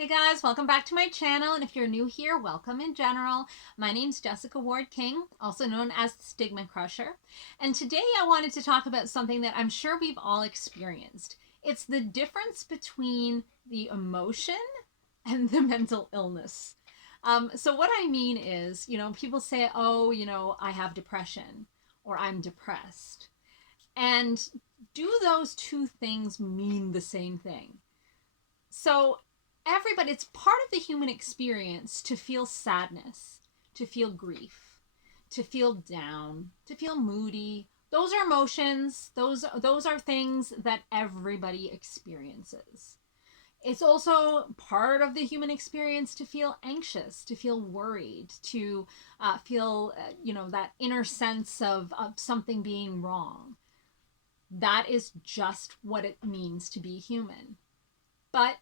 Hey guys, welcome back to my channel, and if you're new here, welcome in general. My name's Jessica Ward King, also known as StigmaCrusher, and today I wanted to talk about something that I'm sure we've all experienced. It's the difference between the emotion and the mental illness. So what I mean is, people say, oh, I have depression or I'm depressed. And do those two things mean the same thing? So everybody, it's part of the human experience to feel sadness, to feel grief, to feel down, to feel moody. Those are emotions. Those are things that everybody experiences. It's also part of the human experience to feel anxious, to feel worried, to feel that inner sense of something being wrong. That is just what it means to be human. But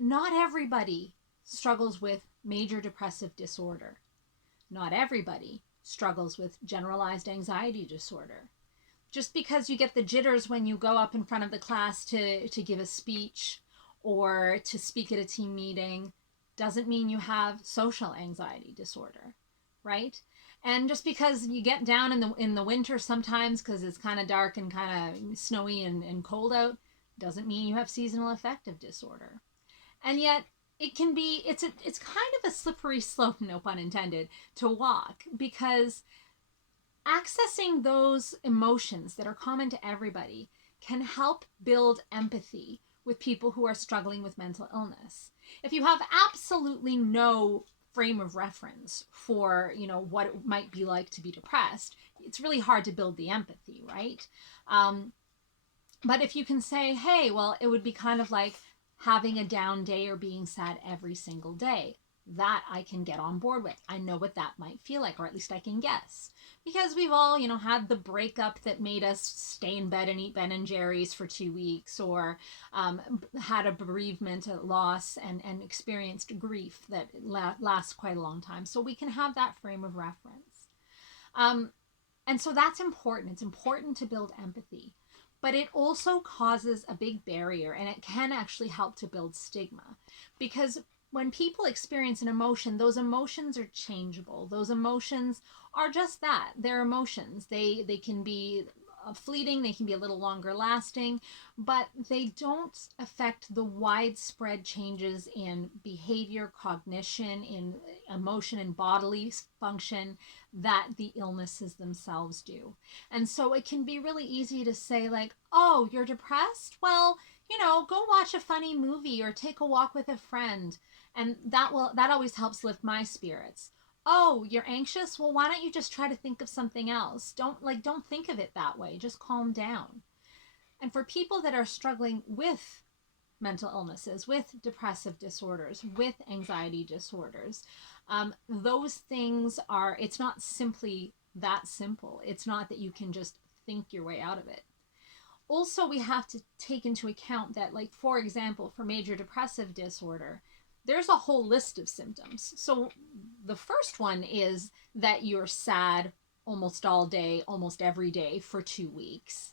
not everybody struggles with major depressive disorder. Not everybody struggles with generalized anxiety disorder. Just because you get the jitters when you go up in front of the class to give a speech or to speak at a team meeting doesn't mean you have social anxiety disorder, right? And just because you get down in the winter sometimes because it's kind of dark and kind of snowy and cold out doesn't mean you have seasonal affective disorder. And yet it can be it's kind of a slippery slope, no pun intended, to walk, because accessing those emotions that are common to everybody can help build empathy with people who are struggling with mental illness. If you have absolutely no frame of reference for what it might be like to be depressed, it's really hard to build the empathy, right? But if you can say, hey, well, it would be kind of like having a down day or being sad every single day, that I can get on board with. I know what that might feel like, or at least I can guess. Because we've all, had the breakup that made us stay in bed and eat Ben and Jerry's for 2 weeks, or had a bereavement, a loss, and experienced grief that lasts quite a long time. So we can have that frame of reference. And so that's important. It's important to build empathy. But it also causes a big barrier, and it can actually help to build stigma. Because when people experience an emotion, those emotions are changeable. Those emotions are just that. They're emotions. They can be fleeting, they can be a little longer lasting, but they don't affect the widespread changes in behavior, cognition, in emotion and bodily function that the illnesses themselves do. And so it can be really easy to say, like, oh, you're depressed? Well, go watch a funny movie or take a walk with a friend. And that always helps lift my spirits. Oh, you're anxious? Well, why don't you just try to think of something else? Don't think of it that way. Just calm down. And for people that are struggling with mental illnesses, with depressive disorders, with anxiety disorders, those things it's not simply that simple. It's not that you can just think your way out of it. Also, we have to take into account that, like, for example, for major depressive disorder, there's a whole list of symptoms. So the first one is that you're sad almost all day, almost every day for 2 weeks.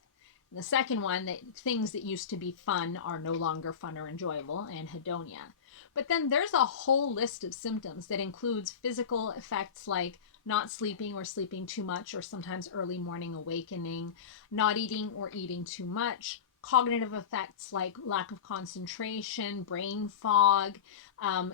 And the second one, that things that used to be fun are no longer fun or enjoyable, anhedonia. But then there's a whole list of symptoms that includes physical effects like not sleeping or sleeping too much, or sometimes early morning awakening, not eating or eating too much, cognitive effects like lack of concentration, brain fog,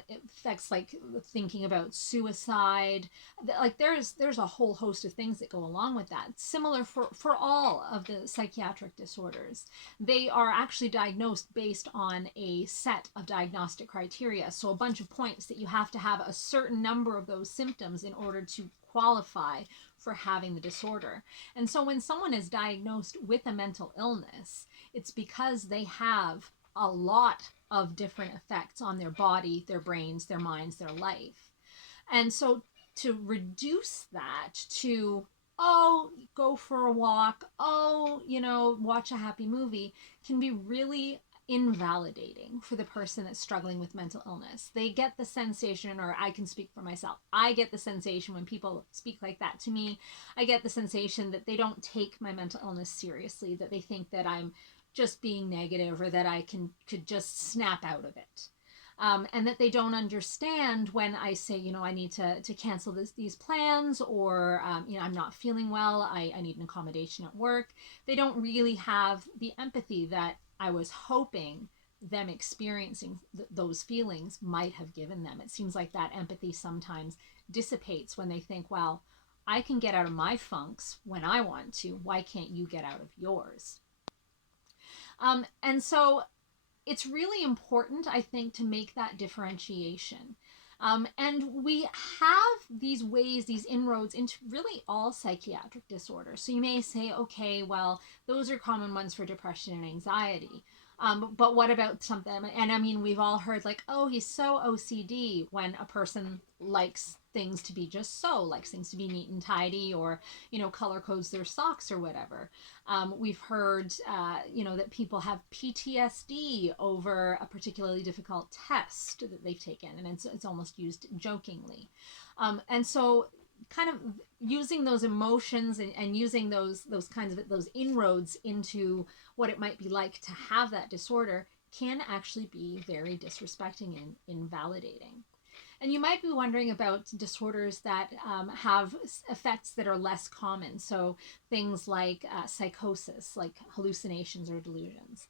effects like thinking about suicide. Like there's a whole host of things that go along with that. Similar for all of the psychiatric disorders. They are actually diagnosed based on a set of diagnostic criteria. So a bunch of points that you have to have a certain number of those symptoms in order to qualify for having the disorder. And so when someone is diagnosed with a mental illness, it's because they have a lot of different effects on their body, their brains, their minds, their life. And so to reduce that to, oh, go for a walk, oh, watch a happy movie, can be really invalidating for the person that's struggling with mental illness. They get the sensation, or I can speak for myself, I get the sensation when people speak like that to me, I get the sensation that they don't take my mental illness seriously, that they think that I'm just being negative, or that I could just snap out of it. and that they don't understand when I say, I need to cancel these plans, or, I'm not feeling well, I need an accommodation at work. They don't really have the empathy that I was hoping them experiencing those feelings might have given them. It seems like that empathy sometimes dissipates when they think, well, I can get out of my funks when I want to. Why can't you get out of yours? And so it's really important, I think, to make that differentiation. And we have these ways, these inroads into really all psychiatric disorders. So you may say, okay, well, those are common ones for depression and anxiety. But what about something? And I mean, we've all heard like, oh, he's so OCD, when a person likes things to be just so, likes things to be neat and tidy, or, color codes their socks or whatever. We've heard, that people have PTSD over a particularly difficult test that they've taken, and it's almost used jokingly. And so kind of using those emotions, and using those kinds of those inroads into what it might be like to have that disorder can actually be very disrespecting and invalidating. And you might be wondering about disorders that have effects that are less common. So things like psychosis, like hallucinations or delusions.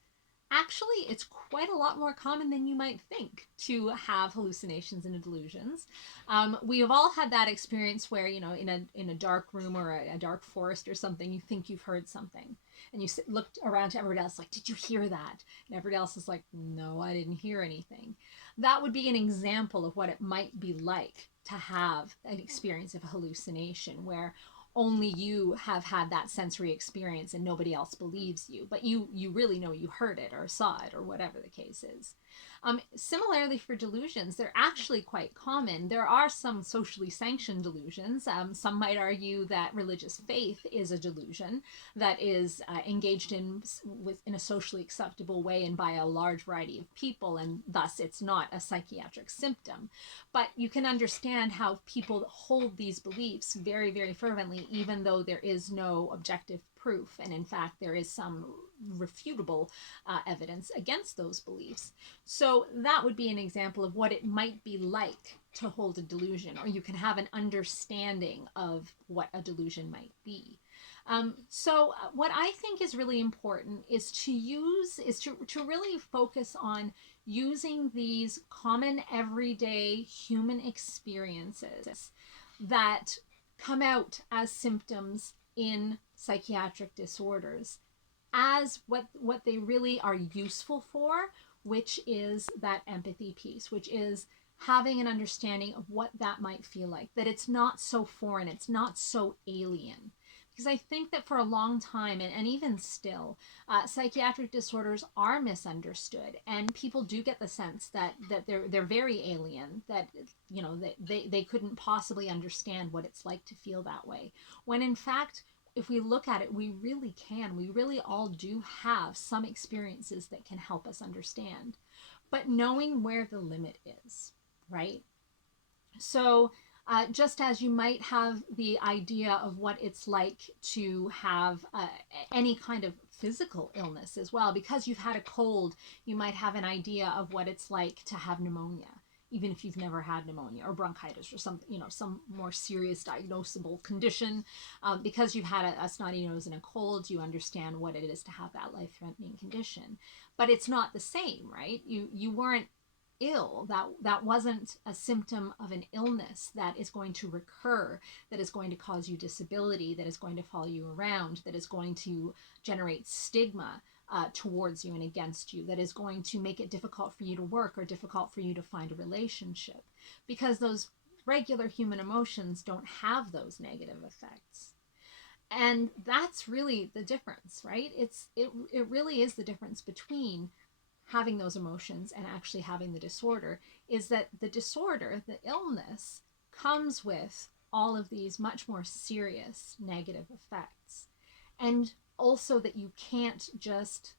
Actually, it's quite a lot more common than you might think to have hallucinations and delusions. We have all had that experience where, in a dark room, or a dark forest or something, you think you've heard something, and you looked around to everybody else like, did you hear that? And everybody else is like, no, I didn't hear anything. That would be an example of what it might be like to have an experience of hallucination, where only you have had that sensory experience and nobody else believes you, but you really know you heard it or saw it, or whatever the case is. Similarly, for delusions, they're actually quite common. There are some socially sanctioned delusions. Some might argue that religious faith is a delusion that is engaged in a socially acceptable way and by a large variety of people, and thus it's not a psychiatric symptom. But you can understand how people hold these beliefs very, very fervently, even though there is no objective proof, and in fact there is some refutable evidence against those beliefs. So that would be an example of what it might be like to hold a delusion, or you can have an understanding of what a delusion might be. So what I think is really important is to really focus on using these common everyday human experiences that come out as symptoms in psychiatric disorders as what they really are useful for, which is that empathy piece, which is having an understanding of what that might feel like, that it's not so foreign, it's not so alien. Because I think that for a long time, and even still, psychiatric disorders are misunderstood, and people do get the sense that they're very alien, that they couldn't possibly understand what it's like to feel that way, when in fact, if we look at it, we really can. We really all do have some experiences that can help us understand, but knowing where the limit is, right? So just as you might have the idea of what it's like to have any kind of physical illness as well, because you've had a cold, you might have an idea of what it's like to have pneumonia, even if you've never had pneumonia or bronchitis or some more serious diagnosable condition. Because you've had a snotty nose and a cold, you understand what it is to have that life-threatening condition. But it's not the same, right? You weren't ill. That wasn't a symptom of an illness that is going to recur, that is going to cause you disability, that is going to follow you around, that is going to generate stigma towards you and against you, that is going to make it difficult for you to work or difficult for you to find a relationship, because those regular human emotions don't have those negative effects. And that's really the difference, right? It really is the difference between having those emotions and actually having the disorder, is that the disorder, the illness, comes with all of these much more serious negative effects. And also that you can't just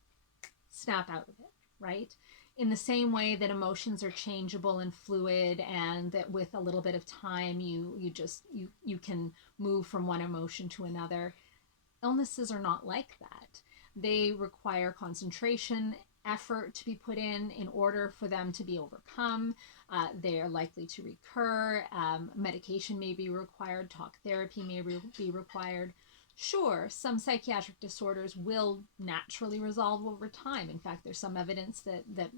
snap out of it, right? In the same way that emotions are changeable and fluid, and that with a little bit of time you can move from one emotion to another, illnesses are not like that. They require concentration effort to be put in order for them to be overcome. They are likely to recur. Medication may be required. Talk therapy may be required. Sure, some psychiatric disorders will naturally resolve over time. In fact, there's some evidence that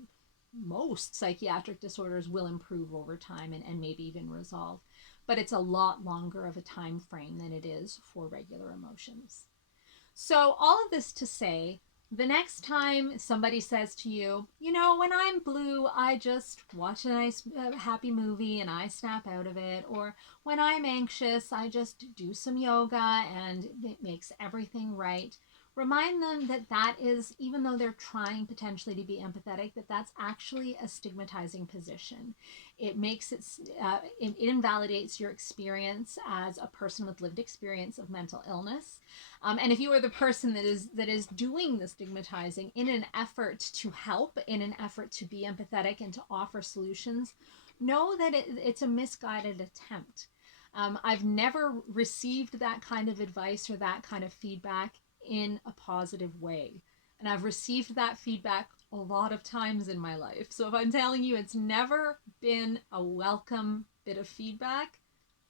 most psychiatric disorders will improve over time and maybe even resolve. But it's a lot longer of a time frame than it is for regular emotions. So, all of this to say, the next time somebody says to you, you know, when I'm blue, I just watch a nice, happy movie and I snap out of it. Or when I'm anxious, I just do some yoga and it makes everything right. Remind them that that is, even though they're trying potentially to be empathetic, that that's actually a stigmatizing position. It makes it invalidates your experience as a person with lived experience of mental illness. And if you are the person that is doing the stigmatizing in an effort to help, in an effort to be empathetic and to offer solutions, know that it's a misguided attempt. I've never received that kind of advice or that kind of feedback in a positive way. And I've received that feedback a lot of times in my life. So if I'm telling you it's never been a welcome bit of feedback,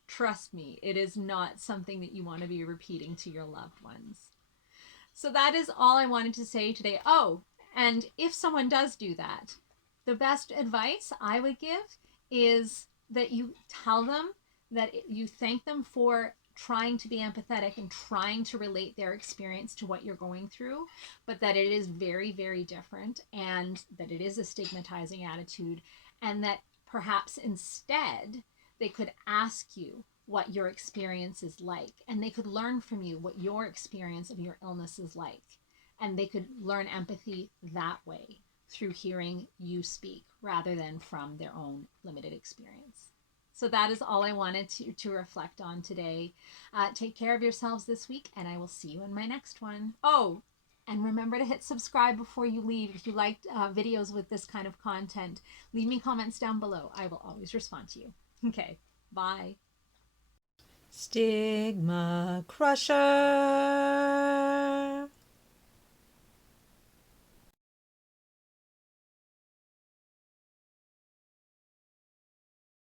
trust me, it is not something that you want to be repeating to your loved ones. So that is all I wanted to say today. Oh, and if someone does do that, the best advice I would give is that you tell them that you thank them for trying to be empathetic and trying to relate their experience to what you're going through, but that it is very, very different and that it is a stigmatizing attitude, and that perhaps instead they could ask you what your experience is like, and they could learn from you what your experience of your illness is like, and they could learn empathy that way through hearing you speak rather than from their own limited experience. So that is all I wanted to reflect on today. Take care of yourselves this week, and I will see you in my next one. Oh, and remember to hit subscribe before you leave. If you liked videos with this kind of content, leave me comments down below. I will always respond to you. Okay, bye. StigmaCrusher.